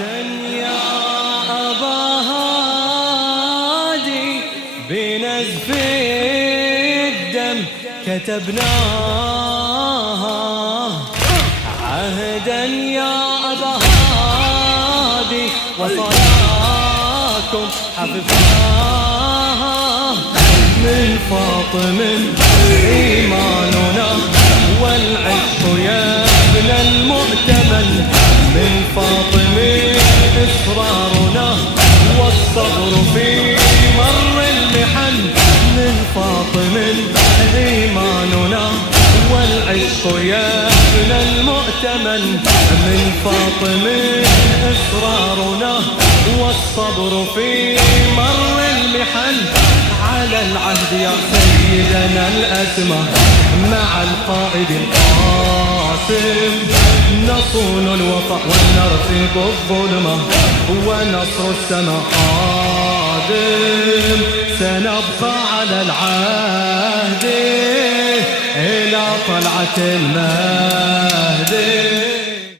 يا أبا هادي بنزف الدم كتبناه، عهدا يا أبا هادي وصاياكم حفظناها. من فاطم إيماننا والعشق يا ابن المؤتمن، من فاطم إصرارنا والصبر في مر المحن، من فاطم إيماننا والعشق يا ابن المؤتمن، من فاطم إصرارنا والصبر في مر المحن. على العهد يا سيدنا الأسمى مع القائد القاسم، نصون الوفاء ونرفق الظلمة ونصر السماء قادم. سنبقى على العهد إلى طلعة المهدي.